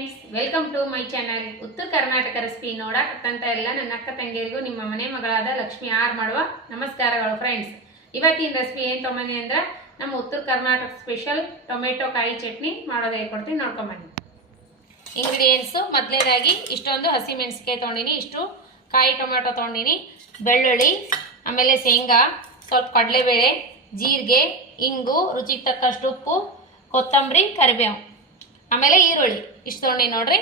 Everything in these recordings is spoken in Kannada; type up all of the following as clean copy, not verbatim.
Friends, welcome to my channel. Uttara Karnataka recipe ನೋಡಕತ್ತಂತ ಎಲ್ಲ ನನ್ನ ಅಕ್ಕ ತಂಗಿಯರಿಗೂ ನಿಮ್ಮ ಮನೆ ಮಗಳಾದ ಲಕ್ಷ್ಮಿ ಆರ್ ಮಾಡುವ ನಮಸ್ಕಾರಗಳು. ಫ್ರೆಂಡ್ಸ್, ಇವತ್ತಿನ ರೆಸಿಪಿ ಏನು ತೊಗೊಂಬಂದಿ ಅಂದ್ರೆ ನಮ್ಮ ಉತ್ತರ ಕರ್ನಾಟಕ ಸ್ಪೆಷಲ್ ಟೊಮೆಟೊ ಕಾಯಿ ಚಟ್ನಿ ಮಾಡೋದು ಹೇಳ್ಕೊಡ್ತೀನಿ, ನೋಡ್ಕೊಂಬನ್ನಿ. ಇಂಗ್ರೀಡಿಯೆಂಟ್ಸು ಮೊದಲನೇದಾಗಿ ಇಷ್ಟೊಂದು ಹಸಿ ಮೆಣಸಿಕಾಯಿ ತೊಗೊಂಡಿನಿ, ಇಷ್ಟು ಕಾಯಿ ಟೊಮೆಟೊ ತೊಗೊಂಡಿನಿ, ಬೆಳ್ಳುಳ್ಳಿ, ಆಮೇಲೆ ಶೇಂಗಾ, ಸ್ವಲ್ಪ ಕಡಲೆಬೇಳೆ, ಜೀರಿಗೆ, ಇಂಗು, ರುಚಿಗೆ ತಕ್ಕಷ್ಟು ಉಪ್ಪು, ಕೊತ್ತಂಬರಿ, ಕರಿಬೇವು, ಆಮೇಲೆ ಈರುಳ್ಳಿ ಇಷ್ಟು ತೊಗೊಂಡಿನಿ. ನೋಡ್ರಿ,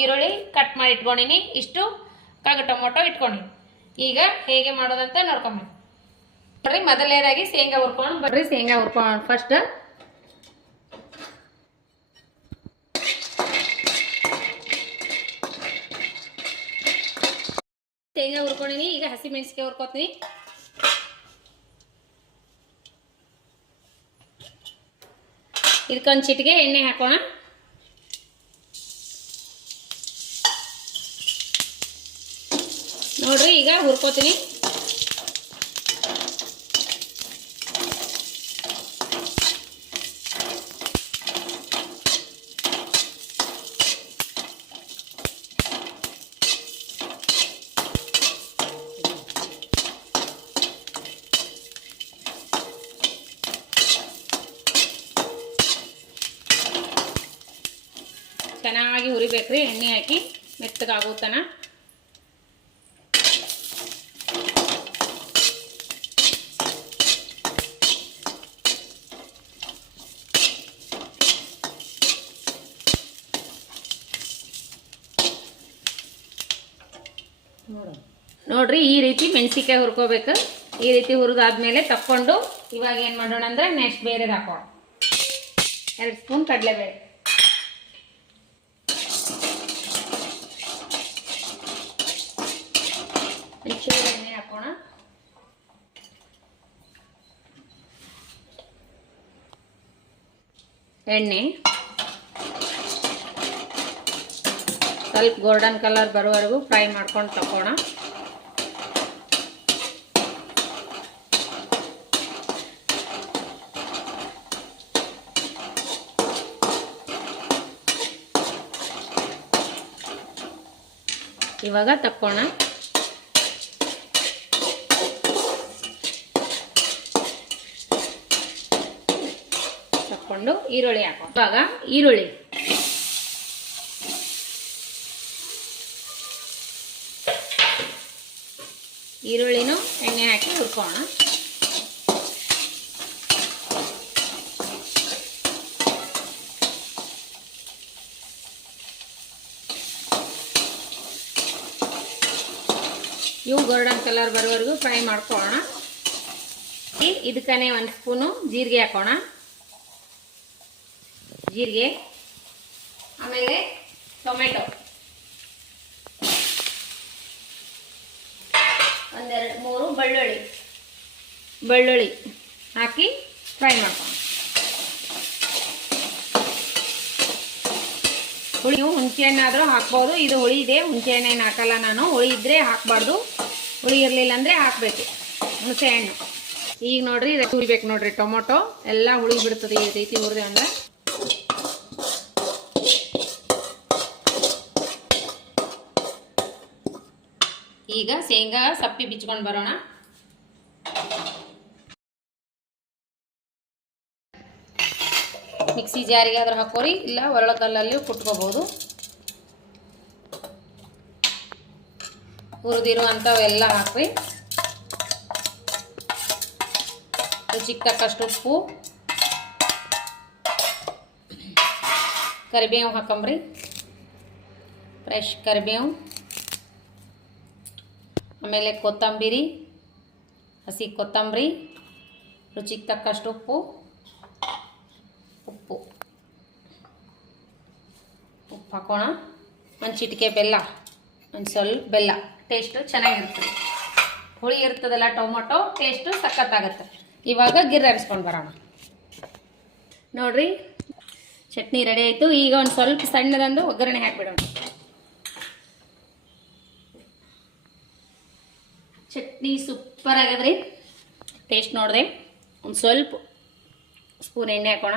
ಈರುಳ್ಳಿ ಕಟ್ ಮಾಡಿ ಇಟ್ಕೊಂಡಿನಿ, ಇಷ್ಟು ಕಾಗ ಟೊಮೊಟೊ ಇಟ್ಕೊಂಡಿನಿ. ಈಗ ಹೇಗೆ ಮಾಡೋದಂತ ನೋಡ್ಕೊಂಬನ್ನಿ. ನೋಡ್ರಿ, ಮೊದಲನೇದಾಗಿ ಶೇಂಗಾ ಹುರ್ಕೊಂಡು ಬರ್ರಿ. ಶೇಂಗಾ ಹುರ್ಕೊಂಡು ಫಸ್ಟ್ ಶೇಂಗಾ ಹುರ್ಕೊಂಡಿನಿ. ಈಗ ಹಸಿ ಮೆಣಸಿಗೆ ಹುರ್ಕೋತೀನಿ. ಇದಕ್ಕೊಂದು ಚಿಟಿಗೆ ಎಣ್ಣೆ ಹಾಕೋಣ. ನೋಡ್ರಿ, ಈಗ ಹುರ್ಕೋತೀನಿ. ಚೆನ್ನಾಗಿ ಹುರಿಬೇಕ್ರಿ, ಎಣ್ಣೆ ಹಾಕಿ ಮೆತ್ತಗಾಗೋತನ. ನೋಡ್ರಿ, ಈ ರೀತಿ ಮೆಣಸಿಕಾಯಿ ಹುರ್ಕೋಬೇಕು. ಈ ರೀತಿ ಹುರಿದಾದ್ಮೇಲೆ ತಕ್ಕೊಂಡು ಇವಾಗ ಏನು ಮಾಡೋಣ ಅಂದ್ರೆ ನೆಕ್ಸ್ಟ್ ಬೇರೆದು ಹಾಕೋಣ. 2 ಸ್ಪೂನ್ ಕಡಲೆಬೇಳೆ, ಎಣ್ಣೆ ಹಾಕೋಣ. ಎಣ್ಣೆ ಸ್ವಲ್ಪ ಗೋಲ್ಡನ್ ಕಲರ್ ಬರುವವರೆಗೂ ಫ್ರೈ ಮಾಡ್ಕೊಂಡು ತಗೋಣ. ಇವಾಗ ತಕ್ಕೋಣ. ತಕ್ಕೊಂಡು ಈರುಳ್ಳಿ ಹಾಕೋಣ. ಇವಾಗ ಈರುಳ್ಳಿನೂ ಎಣ್ಣೆ ಹಾಕಿ ಹುರ್ಕೋಣ. ಇವು ಗೋಲ್ಡನ್ ಕಲರ್ ಬರೋವರೆಗೂ ಫ್ರೈ ಮಾಡ್ಕೊಳ್ಳೋಣ. ಇದಕ್ಕೇ 1 ಸ್ಪೂನು ಜೀರಿಗೆ ಹಾಕೋಣ. ಜೀರಿಗೆ, ಆಮೇಲೆ ಟೊಮೆಟೊ 1-2-3 ಬೆಳ್ಳುಳ್ಳಿ ಹಾಕಿ ಫ್ರೈ ಮಾಡ್ಕೊಳ್ಳೋಣ. ಹುಳಿ ನೀವು ಹುಣಸೆ ಹಣ್ಣಾದರೂ ಹಾಕ್ಬೋದು. ಇದು ಹುಳಿ ಇದೆ, ಹುಣಸೆ ಹಣ್ಣು ಏನು ಹಾಕಲ್ಲ ನಾನು. ಹುಳಿ ಇದ್ದರೆ ಹಾಕಬಾರ್ದು, ಹುಳಿ ಇರಲಿಲ್ಲ ಅಂದರೆ ಹಾಕಬೇಕು ಹುಣಸೆ ಹಣ್ಣು. ಈಗ ನೋಡ್ರಿ, ಹುರಿಬೇಕು ನೋಡ್ರಿ. ಟೊಮೊಟೊ ಎಲ್ಲ ಹುಳಿ ಬಿಡ್ತದೆ ಈ ರೀತಿ ಹುರಿದೆ ಅಂದ್ರೆ. ಈಗ ಶೇಂಗಾ ಸಪ್ಪಿ ಬಿಚ್ಕೊಂಡು ಬರೋಣ. ಮಿಕ್ಸಿ ಜಾರಿಗೆ ಆದ್ರೂ ಹಾಕೋರಿ, ಇಲ್ಲ ಒರಳಕಲ್ಲಲ್ಲಿಯೂ ಕುಟ್ಕೋಬಹುದು. ಹುರಿದಿರುವಂಥವೆಲ್ಲ ಹಾಕ್ರಿ. ರುಚಿಗೆ ತಕ್ಕಷ್ಟು ಉಪ್ಪು, ಕರಿಬೇವು ಹಾಕಂಬ್ರಿ, ಫ್ರೆಶ್ ಕರಿಬೇವು, ಆಮೇಲೆ ಕೊತ್ತಂಬರಿ, ಹಸಿ ಕೊತ್ತಂಬರಿ, ರುಚಿಗೆ ತಕ್ಕಷ್ಟು ಉಪ್ಪು ಹಾಕೋಣ. ಒಂದು ಚಿಟಿಕೆ ಬೆಲ್ಲ, ಒಂದು ಸ್ವಲ್ಪ ಬೆಲ್ಲ, ಟೇಸ್ಟು ಚೆನ್ನಾಗಿರ್ತದೆ. ಹುಳಿ ಇರ್ತದಲ್ಲ ಟೊಮೊಟೊ, ಟೇಸ್ಟು ಸಖತ್ತಾಗುತ್ತೆ. ಇವಾಗ ಗಿರ್ರರಿಸ್ಕೊಂಡು ಬರೋಣ. ನೋಡ್ರಿ, ಚಟ್ನಿ ರೆಡಿ ಆಯಿತು. ಈಗ ಒಂದು ಸ್ವಲ್ಪ ಸಣ್ಣದೊಂದು ಒಗ್ಗರಣೆ ಹಾಕಿಬಿಡೋಣ. ಚಟ್ನಿ ಸೂಪರ್ ಆಗದ್ರಿ, ಟೇಸ್ಟ್ ನೋಡಿದೆ. ಒಂದು ಸ್ವಲ್ಪ ಸ್ಪೂನ್ ಎಣ್ಣೆ ಹಾಕೋಣ.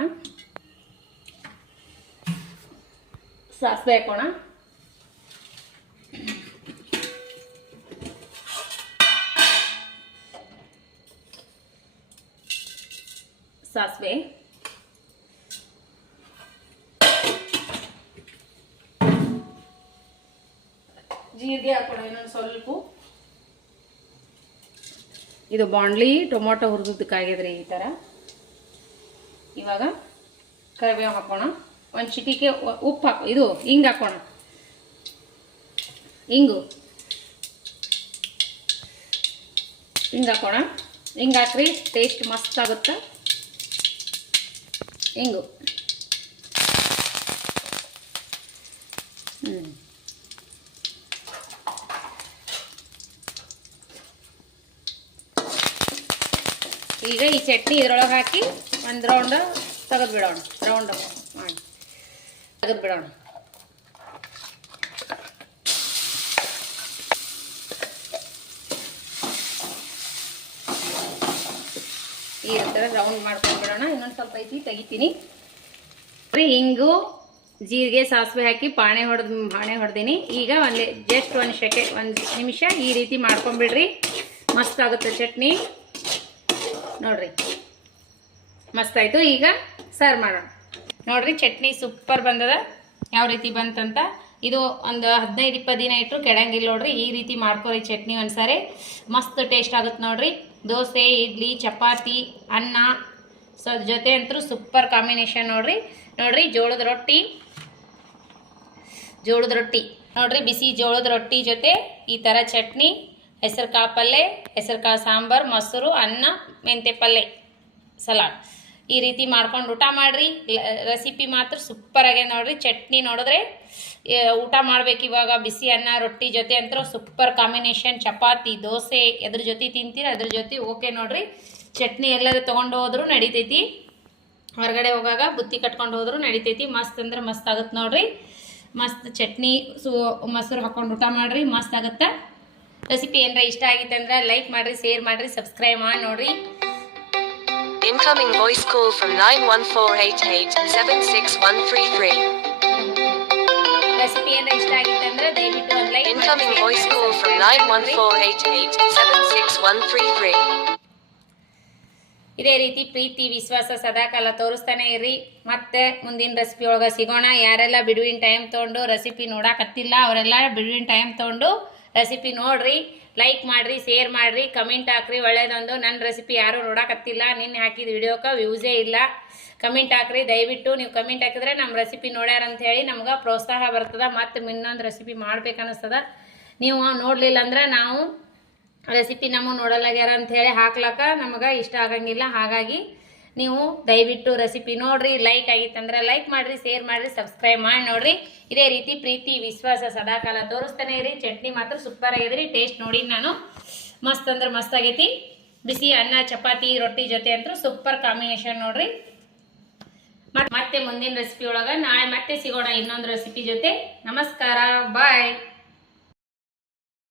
ಸಾಸಿವೆ ಹಾಕೋಣ. ಸಾಸಿವೆ, ಜೀರಿಗೆ ಹಾಕೋಣ ಇನ್ನೊಂದು ಸ್ವಲ್ಪ. ಇದು ಬಾಂಡ್ಲಿ ಟೊಮೊಟೊ ಹುರಿದಕ್ಕಾಗಿದ್ರಿ ಈ ಥರ. ಇವಾಗ ಕರಿಬೇವು ಹಾಕೋಣ. ಒಂದು ಚಿಟಿಕೆ ಉಪ್ಪು ಹಾಕೋ, ಇದು ಹಿಂಗೆ ಹಾಕೋಣ. ಹಿಂಗೆ ಹಾಕೋಣ. ಹಿಂಗೆ ಹಾಕ್ರಿ, ಟೇಸ್ಟ್ ಮಸ್ತ್ ಆಗುತ್ತೆ. ಹಿಂಗು ಈಗ ಈ ಚಟ್ನಿ ಇದ್ರೊಳಗೆ ಹಾಕಿ ಒಂದು ರೌಂಡ್ ತೆಗೆದು ಬಿಡೋಣ. ರೌಂಡ್ ಮಾಡಿ ತೆಗೆದು ಬಿಡೋಣ. ಈ ಥರ ರೌಂಡ್ ಮಾಡ್ಕೊಂಡು ಬಿಡೋಣ. ಇನ್ನೊಂದು ಸ್ವಲ್ಪ ಐತಿ, ತೆಗಿತೀನಿ. ಹಿಂಗು ಜೀರಿಗೆ ಸಾಸಿವೆ ಹಾಕಿ ಪಾಣೆ ಹೊಡೆದೀನಿ. ಈಗ ಜಸ್ಟ್ ಒಂದು ನಿಮಿಷ ಈ ರೀತಿ ಮಾಡ್ಕೊಂಬಿಡ್ರಿ. ಮಸ್ತ್ ಆಗುತ್ತೆ ಚಟ್ನಿ ನೋಡ್ರಿ, ಮಸ್ತ್ ಆಯಿತು. ಈಗ ಸರ್ವ್ ಮಾಡೋಣ. ನೋಡ್ರಿ ಚಟ್ನಿ ಸೂಪರ್ ಬಂದದ. ಯಾವ ರೀತಿ ಬಂತಂತ. ಇದು ಒಂದು 15-20 ದಿನ ಇಟ್ಟರು ಕೆಡಂಗಿಲ್ಲ ನೋಡ್ರಿ. ಈ ರೀತಿ ಮಾಡ್ಕೊರಿ ಚಟ್ನಿ ಒಂದ್ಸಾರಿ, ಮಸ್ತ್ ಟೇಸ್ಟ್ ಆಗುತ್ತೆ ನೋಡ್ರಿ. ದೋಸೆ, ಇಡ್ಲಿ, ಚಪಾತಿ, ಅನ್ನ ಜೊತೆ ಅಂತೂ ಸೂಪರ್ ಕಾಂಬಿನೇಷನ್ ನೋಡ್ರಿ. ಜೋಳದ ರೊಟ್ಟಿ ನೋಡ್ರಿ, ಬಿಸಿ ಜೋಳದ ರೊಟ್ಟಿ ಜೊತೆ ಈ ಥರ ಚಟ್ನಿ, ಹೆಸರುಕಾಳು ಪಲ್ಯ, ಹೆಸರುಕಾಳು ಸಾಂಬಾರು, ಮೊಸರು, ಅನ್ನ, ಮೆಂತ್ಯ ಪಲ್ಯ, ಸಲಾಡ್. ಈ ರೀತಿ ಮಾಡ್ಕೊಂಡು ಊಟ ಮಾಡಿರಿ. ರೆಸಿಪಿ ಮಾತ್ರ ಸೂಪರ್ ಆಗಿದೆ ನೋಡ್ರಿ. ಚಟ್ನಿ ನೋಡಿದ್ರೆ ಊಟ ಮಾಡ್ಬೇಕು. ಇವಾಗ ಬಿಸಿ ಅನ್ನ ರೊಟ್ಟಿ ಜೊತೆ ಅಂತೂ ಸೂಪರ್ ಕಾಂಬಿನೇಷನ್. ಚಪಾತಿ, ದೋಸೆ ಎದ್ರ ಜೊತೆ ತಿಂತೀರ ಅದ್ರ ಜೊತೆ ಓಕೆ ನೋಡ್ರಿ. ಚಟ್ನಿ ಎಲ್ಲರೂ ತೊಗೊಂಡು ಹೋದ್ರು ನಡಿತೈತಿ. ಹೊರಗಡೆ ಹೋಗಾಗ ಬುತ್ತಿ ಕಟ್ಕೊಂಡು ಹೋದ್ರು ನಡಿತೈತಿ. ಮಸ್ತ್ ಅಂದ್ರೆ ಮಸ್ತ್ ಆಗುತ್ತೆ ನೋಡ್ರಿ. ಮಸ್ತ್ ಚಟ್ನಿ ಮೊಸರು ಹಾಕೊಂಡು ಊಟ ಮಾಡಿರಿ, ಮಸ್ತ್ ಆಗುತ್ತೆ. ರೆಸಿಪಿ ಏನಾರ ಇಷ್ಟ ಆಗಿತ್ತು ಅಂದ್ರೆ ಲೈಕ್ ಮಾಡಿರಿ, ಶೇರ್ ಮಾಡಿರಿ, ಸಬ್ಸ್ಕ್ರೈಬ್ ಮಾಡಿ ನೋಡ್ರಿ. Incoming voice call from 91488 recipe ಏನಾರ ಇಷ್ಟ ಆಗಿತ್ತು ಅಂದ್ರೆ ದಯವಿಟ್ಟು ಒಂದು like. Incoming voice call from 91488 ಇದೇ ರೀತಿ ಪ್ರೀತಿ ವಿಶ್ವಾಸ ಸದಾಕಾಲ ತೋರಿಸ್ತಾನೆ ಇರ್ರಿ. ಮತ್ತೆ ಮುಂದಿನ ರೆಸಿಪಿ ಒಳಗೆ ಸಿಗೋಣ. ಯಾರೆಲ್ಲ ಬಿಡುವಿನ ಟೈಮ್ ತೊಗೊಂಡು ರೆಸಿಪಿ ನೋಡಕತ್ತಿಲ್ಲ ಅವರೆಲ್ಲ ಬಿಡುವಿನ ಟೈಮ್ ತೊಗೊಂಡು ರೆಸಿಪಿ ನೋಡ್ರಿ. ಲೈಕ್ ಮಾಡಿರಿ, ಶೇರ್ ಮಾಡಿರಿ, ಕಮೆಂಟ್ ಹಾಕ್ರಿ. ಒಳ್ಳೇದೊಂದು ನನ್ನ ರೆಸಿಪಿ ಯಾರೂ ನೋಡಕತ್ತಿಲ್ಲ, ನಿನ್ನೆ ಹಾಕಿದ ವಿಡಿಯೋಕ್ಕೆ ವ್ಯೂಸೇ ಇಲ್ಲ. ಕಮೆಂಟ್ ಹಾಕ್ರಿ ದಯವಿಟ್ಟು. ನೀವು ಕಮೆಂಟ್ ಹಾಕಿದ್ರೆ ನಮ್ಮ ರೆಸಿಪಿ ನೋಡ್ಯಾರ ಅಂತ ಹೇಳಿ ನಮ್ಗೆ ಪ್ರೋತ್ಸಾಹ ಬರ್ತದೆ. ಮತ್ತು ಇನ್ನೊಂದು ರೆಸಿಪಿ ಮಾಡ್ಬೇಕನ್ನಿಸ್ತದ. ನೀವು ನೋಡಲಿಲ್ಲ ಅಂದ್ರೆ ನಾವು ರೆಸಿಪಿ ನಮಗೆ ನೋಡಲಾಗ್ಯಾರ ಅಂಥೇಳಿ ಹಾಕ್ಲಕ್ಕ ನಮಗೆ ಇಷ್ಟ ಆಗಂಗಿಲ್ಲ. ಹಾಗಾಗಿ ನೀವು ದಯವಿಟ್ಟು ರೆಸಿಪಿ ನೋಡ್ರಿ. ಲೈಕ್ ಆಗಿತ್ತಂದ್ರೆ ಲೈಕ್ ಮಾಡಿರಿ, ಶೇರ್ ಮಾಡಿರಿ, ಸಬ್ಸ್ಕ್ರೈಬ್ ಮಾಡಿ ನೋಡ್ರಿ. ಇದೇ ರೀತಿ ಪ್ರೀತಿ ವಿಶ್ವಾಸ ಸದಾಕಾಲ ತೋರಿಸ್ತಾನೆ ಇರಿ. ಚಟ್ನಿ ಮಾತ್ರ ಸೂಪರ್ ಆಗಿದ್ರಿ. ಟೇಸ್ಟ್ ನೋಡಿ ನಾನು, ಮಸ್ತ್ ಅಂದ್ರೆ ಮಸ್ತ್ ಆಗೈತಿ. ಬಿಸಿ ಅನ್ನ ಚಪಾತಿ ರೊಟ್ಟಿ ಜೊತೆ ಅಂತೂ ಸೂಪರ್ ಕಾಂಬಿನೇಷನ್ ನೋಡ್ರಿ. ಮತ್ತೆ ಮುಂದಿನ ರೆಸಿಪಿ ಒಳಗೆ ನಾಳೆ ಮತ್ತೆ ಸಿಗೋಣ ಇನ್ನೊಂದು ರೆಸಿಪಿ ಜೊತೆ. ನಮಸ್ಕಾರ, ಬಾಯ್.